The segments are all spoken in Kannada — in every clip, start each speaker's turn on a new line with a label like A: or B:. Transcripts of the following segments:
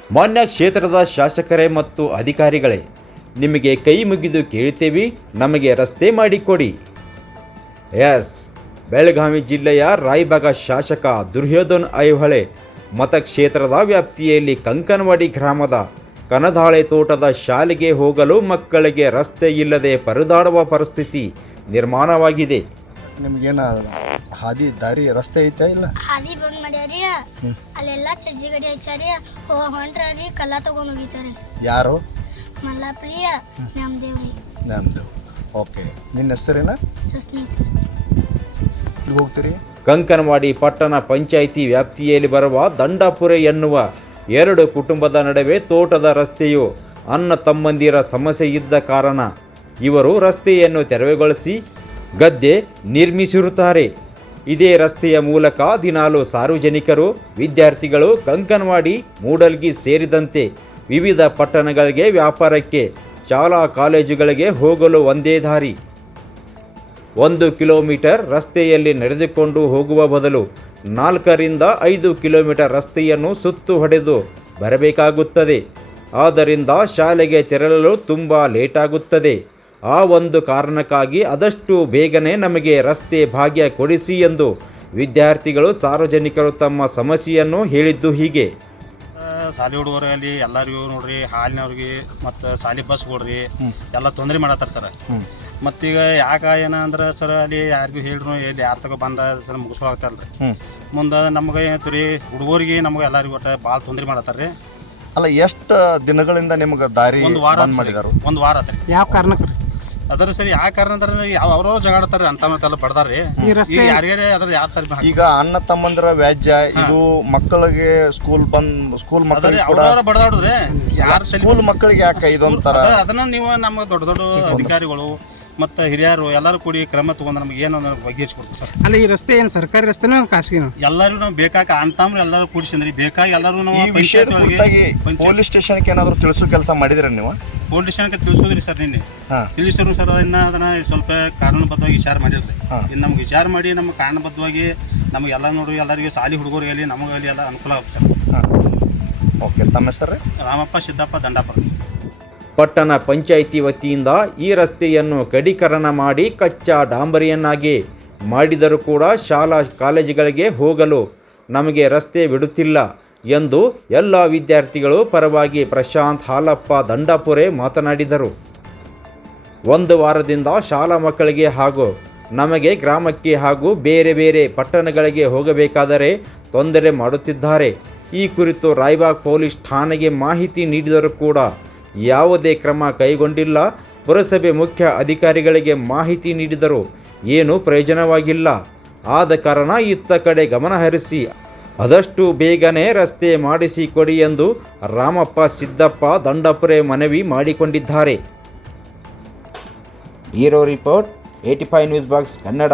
A: ಮಾನ್ಯ ಕ್ಷೇತ್ರದ ಶಾಸಕರೇ ಮತ್ತು ಅಧಿಕಾರಿಗಳೇ, ನಿಮಗೆ ಕೈ ಮುಗಿದು ಕೇಳುತ್ತೇವೆ, ನಮಗೆ ರಸ್ತೆ ಮಾಡಿಕೊಡಿ. ಬೆಳಗಾವಿ ಜಿಲ್ಲೆಯ ರಾಯಬಾಗ ಶಾಸಕ ದುರ್ಯೋಧನ್ ಐಹೊಳೆ ಮತಕ್ಷೇತ್ರದ ವ್ಯಾಪ್ತಿಯಲ್ಲಿ ಕಂಕನವಾಡಿ ಗ್ರಾಮದ ಕನದಾಳೆ ತೋಟದ ಶಾಲೆಗೆ ಹೋಗಲು ಮಕ್ಕಳಿಗೆ ರಸ್ತೆ ಇಲ್ಲದೆ ಪರದಾಡುವ ಪರಿಸ್ಥಿತಿ ನಿರ್ಮಾಣವಾಗಿದೆ.
B: ನಿಮ್ಗೇನ ಹಾದಿ ದಾರಿ ರಸ್ತೆ ಐತೆ ಇಲ್ಲ?
C: ಹಾದಿ ಬಂದ್ ಮಾಡ್ಯಾರಿ, ಅಲ್ಲೆಲ್ಲ ಚಜ್ಜಿ ಗಡಿ ಹಚ್ಚಾರಿ, ಹೊಂಟ್ರಿ ಕಲ್ಲ ತಗೊಂಡ್ ಹೋಗಿತಾರೆ.
B: ಯಾರು?
C: ಮಲ್ಲಾಪ್ರಿಯ ನ್ಯಾಮದೇವ್ರಿ.
B: ನ್ಯಾಮದೇವ್. ಓಕೆ, ನಿನ್ನ ಹೆಸರೇನ?
C: ಸುಸ್ಮಿತ್.
B: ಇಲ್ಲಿ ಹೋಗ್ತೀರಿ?
A: ಕಂಕನವಾಡಿ ಪಟ್ಟಣ ಪಂಚಾಯಿತಿ ವ್ಯಾಪ್ತಿಯಲ್ಲಿ ಬರುವ ದಂಡಾಪುರ ಎನ್ನುವ 2 ಕುಟುಂಬದ ನಡುವೆ ತೋಟದ ರಸ್ತೆಯು ಅಣ್ಣ ತಮ್ಮಂದಿರ ಸಮಸ್ಯೆ ಇದ್ದ ಕಾರಣ ಇವರು ರಸ್ತೆಯನ್ನು ತೆರವುಗೊಳಿಸಿ ಗದ್ದೆ ನಿರ್ಮಿಸಿರುತ್ತಾರೆ. ಇದೇ ರಸ್ತೆಯ ಮೂಲಕ ದಿನಾಲು ಸಾರ್ವಜನಿಕರು, ವಿದ್ಯಾರ್ಥಿಗಳು ಕಂಕನವಾಡಿ, ಮೂಡಲ್ಗಿ ಸೇರಿದಂತೆ ವಿವಿಧ ಪಟ್ಟಣಗಳಿಗೆ, ವ್ಯಾಪಾರಕ್ಕೆ, ಶಾಲಾ ಕಾಲೇಜುಗಳಿಗೆ ಹೋಗಲು ಒಂದೇ ದಾರಿ. 1 ಕಿಲೋಮೀಟರ್ ರಸ್ತೆಯಲ್ಲಿ ನಡೆದುಕೊಂಡು ಹೋಗುವ ಬದಲು 4 ರಿಂದ 5 ಕಿಲೋಮೀಟರ್ ರಸ್ತೆಯನ್ನು ಸುತ್ತು ಹೊಡೆದು ಬರಬೇಕಾಗುತ್ತದೆ. ಆದ್ದರಿಂದ ಶಾಲೆಗೆ ತೆರಳಲು ತುಂಬ ಲೇಟಾಗುತ್ತದೆ. ಆ ಒಂದು ಕಾರಣಕ್ಕಾಗಿ ಆದಷ್ಟು ಬೇಗನೆ ನಮಗೆ ರಸ್ತೆ ಭಾಗ್ಯ ಕೊಡಿಸಿ ಎಂದು ವಿದ್ಯಾರ್ಥಿಗಳು, ಸಾರ್ವಜನಿಕರು ತಮ್ಮ ಸಮಸ್ಯೆಯನ್ನು ಹೇಳಿದ್ದು ಹೀಗೆ.
D: ಶಾಲೆ ಹುಡುಗರಲ್ಲಿ ಎಲ್ಲರಿಗೂ ನೋಡ್ರಿ, ಹಾಲಿನವ್ರಿಗೆ ಮತ್ತು ಶಾಲೆ ಬಸ್ ಕೊಡ್ರಿ ಎಲ್ಲ ತೊಂದರೆ ಮಾಡತ್ತಾರ ಸರ್. ಮತ್ತೀಗ ಯಾಕೆ ಏನಂದ್ರೆ ಸರ್, ಅಲ್ಲಿ ಯಾರಿಗೂ ಹೇಳ್ರು ಎಲ್ಲಿ ಯಾರು ತಗೋ ಬಂದ ಸರ್ ಮುಗಿಸ್ಕೊಳ್ತಾರಲ್ರಿ. ಮುಂದೆ ನಮ್ಗೆ ಏನೈತೆ ರೀ, ಹುಡುಗರಿಗೆ ನಮ್ಗೆ ಎಲ್ಲರಿಗೂ ಒಟ್ಟು ಭಾಳ ತೊಂದರೆ ಮಾಡತ್ತಾರ ರೀ.
B: ಅಲ್ಲ, ಎಷ್ಟು ದಿನಗಳಿಂದ ನಿಮ್ಗೆ ದಾರಿ
D: ಒಂದು ವಾರ
B: ಮಾಡಿದಾರು?
D: ಒಂದು ವಾರ ಆತ್ರಿ.
E: ಯಾವ ಕಾರಣಕ್ಕೆ ರೀ?
D: ಅದ್ರ ಸರಿ ಯಾವ ಕಾರಣ ಅಂದ್ರೆ ಅವ್ರವ್ರು ಜಗಾಡ್ತಾರೆ ಅಂತ ಮತ್ತೆಲ್ಲ ಬಡ್ದಾರ್ರಿ. ಯಾರ್ಯಾರೇ ಅದ್ರ ಯಾವ ತರ
B: ಈಗ ಅಣ್ಣ ತಮ್ಮಂದಿರ ವ್ಯಾಜ್ಯ ಇದು ಮಕ್ಕಳಿಗೆ ಸ್ಕೂಲ್ ಮಕ್ಕಳಿಗೆ
D: ಅವ್ರವ್ರ ಬಡ್ದಾಡುದ್ರಿ. ಯಾರು
B: ಸ್ಕೂಲ್ ಮಕ್ಕಳಿಗೆ ಯಾಕೆ ಇದೊಂಥರ?
D: ಅದನ್ನ ನೀವು ನಮ್ಮ ದೊಡ್ಡ ದೊಡ್ಡ ಅಧಿಕಾರಿಗಳು ಮತ್ತು ಹಿರಿಯರು ಎಲ್ಲರೂ ಕೂಡಿ ಕ್ರಮ ತಗೊಂಡು ನಮ್ಗೆ ಏನೋ ಬಗೆಹರಿಸ್ಕೊಡ್ತೀವಿ ಸರ್.
E: ಅಲ್ಲ, ಈ ರಸ್ತೆ ಏನು ಸರ್ಕಾರಿ ರಸ್ತೆನೋ ಖಾಸಗಿ?
D: ಎಲ್ಲರೂ ನಾವು ಬೇಕಾಗಿ ಅಂತಂದ್ರೆ ಎಲ್ಲರೂ ಕೂಡಿಸಿದ್ರಿ, ಬೇಕಾಗಿ ಎಲ್ಲರೂ ನಾವು
B: ಪೊಲೀಸ್ ಸ್ಟೇಷನ್ಗೆ ಏನಾದ್ರು ತಿಳಿಸೋ ಕೆಲಸ ಮಾಡಿದ್ರಿ ನೀವು?
D: ಪೊಲೀಸ್ ಸ್ಟೇಷನ್ಗೆ ತಿಳಿಸೋದ್ರಿ ಸರ್. ನಿನ್ನೆ ತಿಳಿಸಿದ್ರು ಸರ್. ಅದನ್ನ ಸ್ವಲ್ಪ ಕಾನೂನುಬದ್ಧವಾಗಿ ವಿಚಾರ ಮಾಡಿರ್ರಿ. ಇನ್ನು ನಮ್ಗೆ ವಿಚಾರ ಮಾಡಿ ನಮ್ಗೆ ಕಾನೂನುಬದ್ಧವಾಗಿ ನಮಗೆಲ್ಲ ನೋಡ್ರಿ, ಎಲ್ಲರಿಗೂ ಶಾಲೆ ಹುಡುಗರಿಗೆ ನಮಗಲ್ಲಿ ಎಲ್ಲ ಅನುಕೂಲ ಆಗುತ್ತೆ ಸರ್.
B: ಓಕೆ, ತಮ್ಮ ಹೆಸರು?
D: ರಾಮಪ್ಪ ಸಿದ್ದಪ್ಪ ದಂಡಾಪುರ.
A: ಪಟ್ಟಣ ಪಂಚಾಯಿತಿ ವತಿಯಿಂದ ಈ ರಸ್ತೆಯನ್ನು ಕಡೀಕರಣ ಮಾಡಿ ಕಚ್ಚಾ ಡಾಂಬರಿಯನ್ನಾಗಿ ಮಾಡಿದರೂ ಕೂಡ ಶಾಲಾ ಕಾಲೇಜುಗಳಿಗೆ ಹೋಗಲು ನಮಗೆ ರಸ್ತೆ ಬಿಡುತ್ತಿಲ್ಲ ಎಂದು ಎಲ್ಲ ವಿದ್ಯಾರ್ಥಿಗಳು ಪರವಾಗಿ ಪ್ರಶಾಂತ್ ಹಾಲಪ್ಪ ದಂಡಾಪುರೆ ಮಾತನಾಡಿದರು. 1 ವಾರದಿಂದ ಶಾಲಾ ಮಕ್ಕಳಿಗೆ ಹಾಗೂ ನಮಗೆ ಗ್ರಾಮಕ್ಕೆ ಹಾಗೂ ಬೇರೆ ಬೇರೆ ಪಟ್ಟಣಗಳಿಗೆ ಹೋಗಬೇಕಾದರೆ ತೊಂದರೆ ಮಾಡುತ್ತಿದ್ದಾರೆ. ಈ ಕುರಿತು ರಾಯಬಾಗ್ ಪೊಲೀಸ್ ಠಾಣೆಗೆ ಮಾಹಿತಿ ನೀಡಿದರೂ ಕೂಡ ಯಾವುದೇ ಕ್ರಮ ಕೈಗೊಂಡಿಲ್ಲ. ಪುರಸಭೆ ಮುಖ್ಯ ಅಧಿಕಾರಿಗಳಿಗೆ ಮಾಹಿತಿ ನೀಡಿದರೂ ಏನೂ ಪ್ರಯೋಜನವಾಗಿಲ್ಲ. ಆದ ಕಾರಣ ಇತ್ತ ಕಡೆ ಗಮನಹರಿಸಿ ಆದಷ್ಟು ಬೇಗನೆ ರಸ್ತೆ ಮಾಡಿಸಿಕೊಡಿ ಎಂದು ರಾಮಪ್ಪ ಸಿದ್ದಪ್ಪ ದಂಡಾಪುರೆ ಮನವಿ ಮಾಡಿಕೊಂಡಿದ್ದಾರೆ. Hero report 85 news box Kannada.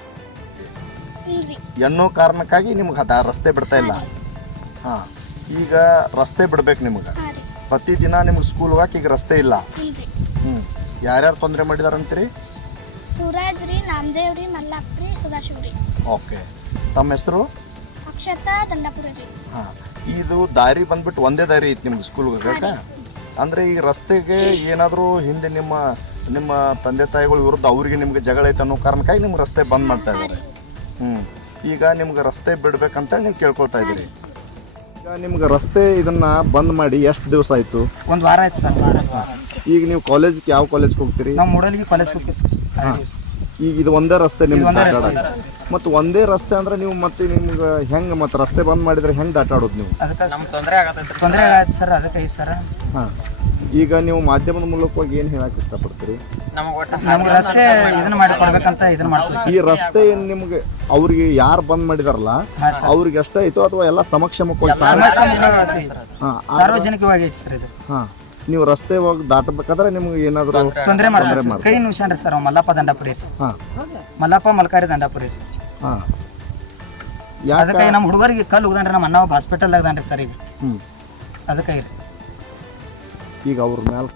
B: ಎನ್ನೋ ಕಾರಣಕ್ಕಾಗಿ ನಿಮ್ಗೆ ರಸ್ತೆ ಬಿಡ್ತಾ ಇಲ್ಲ. ಹಾಂ, ಈಗ ರಸ್ತೆ ಬಿಡ್ಬೇಕು ನಿಮ್ಗೆ. ಪ್ರತಿದಿನ ನಿಮ್ಗೆ ಸ್ಕೂಲ್ ಹೋಗಕ್ಕೆ ಈಗ ರಸ್ತೆ ಇಲ್ಲ. ಯಾರ್ಯಾರು ತೊಂದರೆ ಮಾಡಿದಾರಂತೀರಿ?
C: ಸೂರಜ್ ರೀ, ನಾಮದೇವ್ ರೀ, ಮಲ್ಲಾಪ್ರಿ, ಸದಾಶಿವ್ ರೀ.
B: ಓಕೆ, ತಮ್ಮ ಹೆಸರು?
C: ಅಕ್ಷತಾ ದಂಡಾಪುರ ರೀ.
B: ಹಾಂ, ಇದು ದಾರಿ ಬಂದ್ಬಿಟ್ಟು ಒಂದೇ ದಾರಿ ಐತಿ ನಿಮ್ಗೆ ಸ್ಕೂಲ್ಗೆ ಹೋಗಕ್ಕೆ? ಅಂದರೆ ಈ ರಸ್ತೆಗೆ ಏನಾದರೂ ಹಿಂದೆ ನಿಮ್ಮ ತಂದೆ ತಾಯಿಗಳ ವಿರುದ್ಧ ಅವರಿಗೆ ನಿಮ್ಗೆ ಜಗಳ ಐತೆ ಅನ್ನೋ ಕಾರಣಕ್ಕಾಗಿ ನಿಮ್ಗೆ ರಸ್ತೆ ಬಂದ್ ಮಾಡ್ತಾ ಇದ್ದಾರೆ. ಈಗ ನಿಮ್ಗೆ ರಸ್ತೆ ಬಿಡ್ಬೇಕಂತ ನೀವು ಕೇಳ್ಕೊಳ್ತಾ ಇದ್ದೀರಿ. ಈಗ ನಿಮ್ಗೆ ರಸ್ತೆ ಇದನ್ನ ಬಂದ್ ಮಾಡಿ ಎಷ್ಟು ದಿವಸ ಆಯ್ತು?
F: 1 ವಾರ ಆಯ್ತು ಸರ್.
B: ಈಗ ನೀವು ಕಾಲೇಜ್ಗೆ ಯಾವ ಕಾಲೇಜ್ಗೆ ಹೋಗ್ತೀರಿ?
F: ನಾವು ಮೂಡಲ್ಗಿ ಕಾಲೇಜ್ ಹೋಗ್ತೀವಿ ಸರ್.
B: ಈಗ ಇದು ಒಂದೇ ರಸ್ತೆ ನಿಮ್ಗೆ ದಾಟಾಡೋದು? ಮತ್ತು ಒಂದೇ ರಸ್ತೆ ಅಂದ್ರೆ ನೀವು ಮತ್ತೆ ನಿಮ್ಗೆ ಹೆಂಗೆ ಮತ್ತೆ ರಸ್ತೆ ಬಂದ್ ಮಾಡಿದ್ರೆ ಹೆಂಗೆ ದಾಟಾಡೋದು ನೀವು?
F: ಅದಕ್ಕೆ ತೊಂದರೆ ಆಗತ್ತೆ ಸರ್. ಅದಕ್ಕೆ ಸರ್. ಹಾಂ,
B: ಈಗ ನೀವು ಮಾಧ್ಯಮದ ಮೂಲಕವಾಗಿ ಏನು ಹೇಳಕ್ಕೆ ಇಷ್ಟಪಡ್ತೀರಿ?
F: ನಮ್ಗೆ ರಸ್ತೆ ಇದನ್ನ ಮಾಡಿ ಕೊಡ್ಬೇಕಂತ ಇದನ್ನ ಮಾಡ್ತೀವಿ.
B: ಈ ರಸ್ತೆ ಏನು ನಿಮ್ಗೆ ಅವ್ರಿಗೆ ಯಾರು ಬಂದ್ ಮಾಡಿದಾರಲ್ಲ ಅವ್ರಿಗೆ ಅಷ್ಟೇ ಆಯ್ತು ಅಥವಾ ಎಲ್ಲ ಸಮಕ್ಷಮವಾಗಿ
F: ಸಾರ್ವಜನಿಕವಾಗಿ ಐತಿ ಸರ್ ಇದು?
B: ಹಾಂ, ನೀವು ರಸ್ತೆ ಹೋಗಿ ದಾಟಬೇಕಾದ್ರೆ ನಿಮ್ಗೆ ಏನಾದರೂ
F: ತೊಂದರೆ ಮಾಡ್ತಾರೆ? ಕೈ ನಿಮಿಷನ್ರಿ ಸರ್. ಮಲ್ಲಪ್ಪ ದಂಡಾಪುರಿ. ಹಾಂ, ಮಲ್ಲಪ್ಪ ಮಲ್ಕಾರಿ ದಂಡಾಪುರಿ.
B: ಹಾಂ,
F: ಅದಕ್ಕೆ ನಮ್ಮ ಹುಡುಗರಿಗೆ ಕಲ್ಲು ಹೋಗದಾನ್ರಿ. ನಮ್ಮ ಅಣ್ಣ ಹಾಸ್ಪಿಟಲ್ದಾಗ ಅದಾನ್ರಿ ಸರ್ ಈಗ. ಅದಕ್ಕೆ
B: ಈಗ ಅವ್ರ ಮೇಲೆ